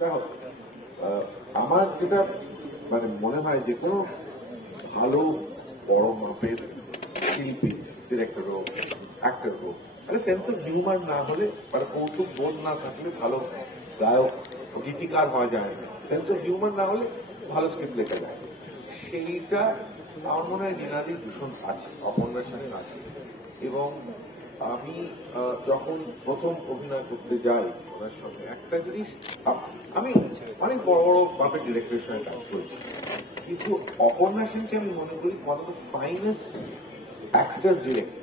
দেখো, আমার যেটা মানে মনে হয় যে কোনো ভালো বড় মাপের শিল্পী, ডিরেক্টর হোক, অ্যাক্টর হোক, মানে সেন্স অফ হিউমার না হলে, মানে কৌতুক বোধ না থাকলে ভালো গায়ক গীতিকার হওয়া যায় না। সেন্স অফ হিউমার না হলে ভালো স্ক্রিপ্ট লেখা যায় না। সেইটা আমার মনে হয় নীনাদির ভীষণ আছে, অপর্ণার সাথে আছে। এবং আমি যখন প্রথম অভিনয় করতে যাই ওনার সঙ্গে, একটা জিনিস, আমি অনেক বড় বড় মাপের ডিরেক্টরের সঙ্গে কাজ করেছি, কিন্তু অপর্ণা সেনকে আমি মনে করি one of the finest actors director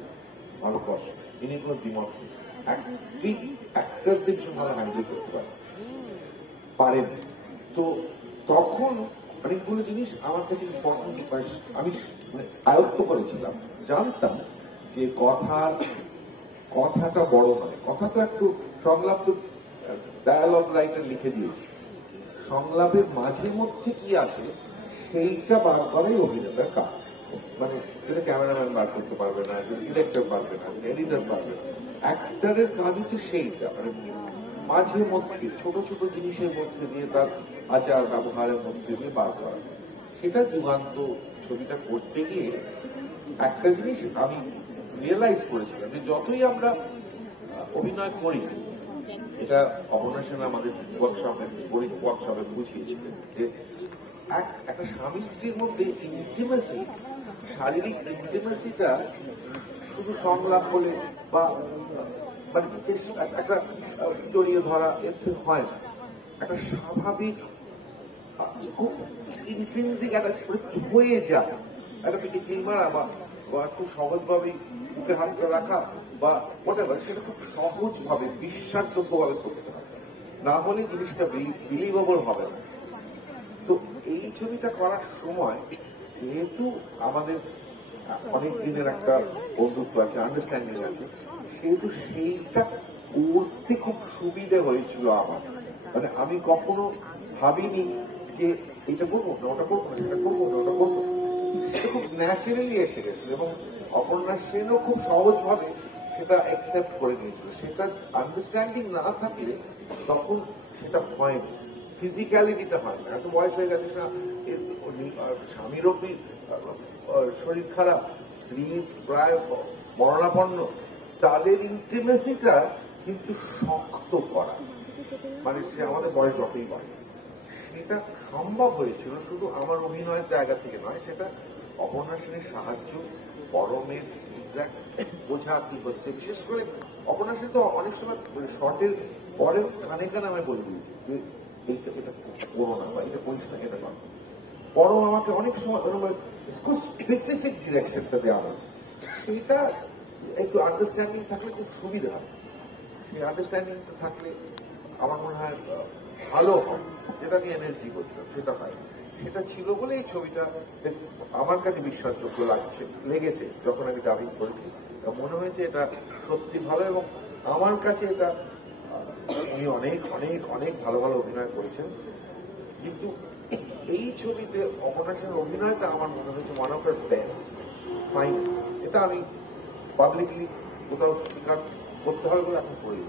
Bharatvarsha. ইনি কোনো দ্বিমত নেই, অ্যাক্টার্সদের ভীষণ ভালো হ্যান্ডেল করতে পারেন। তো তখন অনেকগুলো জিনিস আমার কাছে ইম্পর্টেন্ট, আমি আয়ত্ত করেছিলাম, জানতাম যে কথাটা বড় নয়, কথা তো একটু সংলাপ তো ডায়ালগ রাইটার লিখে দিয়েছে, সংলাপের মাঝে মধ্যে কি আছে সেইটা বার করাই অভিনেতার কাজ। মানে যেটা ক্যামেরাম্যান বার করতে পারবে না, যেটা ডিরেক্টর পারবে না, এডিটর পারবে না, অ্যাক্টারের কাজ হচ্ছে সেইটা, মানে মাঝে মধ্যে ছোট ছোট জিনিসের মধ্যে দিয়ে তার আচার ব্যবহারের মধ্যে দিয়ে বার করা। সেটা যুগান্ত ছবিটা করতে গিয়ে একটা জিনিস আমি রিয়েলাইজ করেছিলাম যে যতই আমরা অভিনয় করি, এটা অপর্ণা সেন আমাদের ওয়ার্কশপে বুঝিয়েছিলেন যে একটা স্বামী স্ত্রীর মধ্যে ইন্টিমেসি, শারীরিক ইন্টিমেসিটা শুধু সংলাপ বলে বা মানে একটা জড়িয়ে ধরা এতে হয় না। একটা স্বাভাবিক খুব ইন্ট্রিনসিক একটা হয়ে যায়, একটা পিটি মারা বা খুব সহজভাবেই বুকে হাত রাখা বা হোয়াটএভার, সেটা খুব সহজভাবে বিশ্বাসযোগ্যভাবে করতে হবে, না হলে জিনিসটা বিলিভেবল হবে না। তো এই ছবিটা করার সময় যেহেতু আমাদের অনেক দিনের একটা বন্ধুত্ব আছে, আন্ডারস্ট্যান্ডিং আছে, সেহেতু সেইটা করতে খুব সুবিধে হয়েছিল আমার। মানে আমি কখনো ভাবিনি যে এটা করবো না, ওটা করবো না, এটা করবো না, ওটা করবো, সেটা খুব ন্যাচারালি এসে গেছিল। এবং অপর্ণা সেনও খুব সহজভাবে সেটা অ্যাকসেপ্ট করে নিয়েছিল। সেটা আন্ডারস্ট্যান্ডিং না থাকলে তখন সেটা হয় না, ফিজিক্যালিটিটা হয় না। এত বয়স হয়ে গেছে না, স্বামীরও শরীর খারাপ, স্ত্রী প্রায় মরণাপন্ন, তাদের ইন্টিমেসিটা কিন্তু শক্ত করা, মানে সে আমাদের বয়স যতই বাড়ে, সেটা সম্ভব হয়েছিল শুধু আমার অভিনয়ের জায়গা থেকে নয়, সেটা অপর্ণা সেনের সাহায্য, পরমের এক্সাক্ট বোঝা কি হচ্ছে। বিশেষ করে অপর্ণা সেন তো অনেক সময় শর্টের পরের কানে কানে আমায় বলে দিয়েছে যে এইটা এটা করো না, বা এটা করিস না, এটা নয়। পরম আমাকে অনেক সময় খুব স্পেসিফিক ডিরেকশনটা দেওয়া হচ্ছে, সেটা একটু আন্ডারস্ট্যান্ডিং থাকলে খুব সুবিধা হয়। সেই আন্ডারস্ট্যান্ডিংটা থাকলে আমার মনে হয় ভালো হয়, যেটা আমি এনার্জি করছিলাম সেটা হয়। সেটা ছিল বলে এই ছবিটা আমার কাছে বিশ্বাসযোগ্য লেগেছে। যখন আমি ডাবিং করেছি মনে হয়েছে এটা সত্যি ভালো, এবং আমার কাছে এটা উনি অনেক অনেক অনেক ভালো ভালো অভিনয় করেছেন, কিন্তু এই ছবিতে অপর্ণা সেনের অভিনয়টা আমার মনে হয়েছে one of the best, fine. এটা আমি পাবলিকলি কোথাও স্বীকার করতে হবে বলে এখন করি।